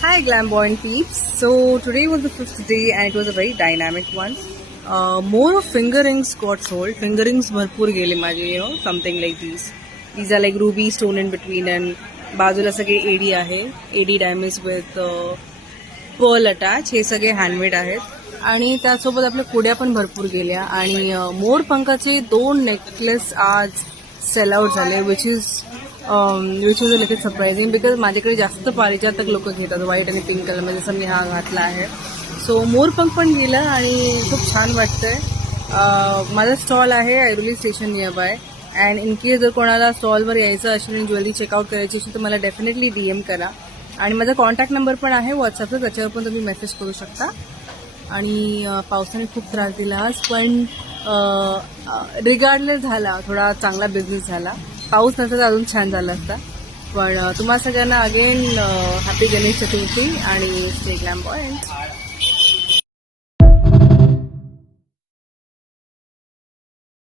Hi Glamboyant peeps. So today was the fifth day and it was a very dynamic one. More of finger rings got sold. Finger rings भरपूर गेले माझे, something like these. These are like ruby stone in between and बाजूला सगळे AD आहे. AD diamonds with pearl attach. हे सगळे handmade आहेत आणि त्यासोबत आपल्या कुड्या पण भरपूर गेल्या आणि मोर पंखाचे 2 नेकलेस आज सेल आउट झाले which is a little surprising because माझ्याकडे जास्त पारिजातक लोक घेतात व्हाईट आणि पिंक कलर मध्ये, जसं मी हा घातला आहे. सो मोरपंख पण गेला आणि खूप छान वाटतंय. माझा स्टॉल आहे Airoli station near by and in case जर कोणाला स्टॉलवर यायचं असेल आणि ज्वेलरी चेकआउट करायची असेल तर मला डेफिनेटली DM करा आणि माझा कॉन्टॅक्ट नंबर पण आहे व्हॉट्सअपला, त्याच्यावर पण तुम्ही मेसेज करू शकता. आणि पावसाने खूप त्रास दिला आज, पण रिगार्डलेस झाला, थोडा चांगला बिझनेस झाला. पाऊस नसता तर अजून छान झाला असता. पण तुम्हा सगळ्यांना अगेन हॅपी गणेश चतुर्थी आणि स्टे ग्लॅम्बॉयंट.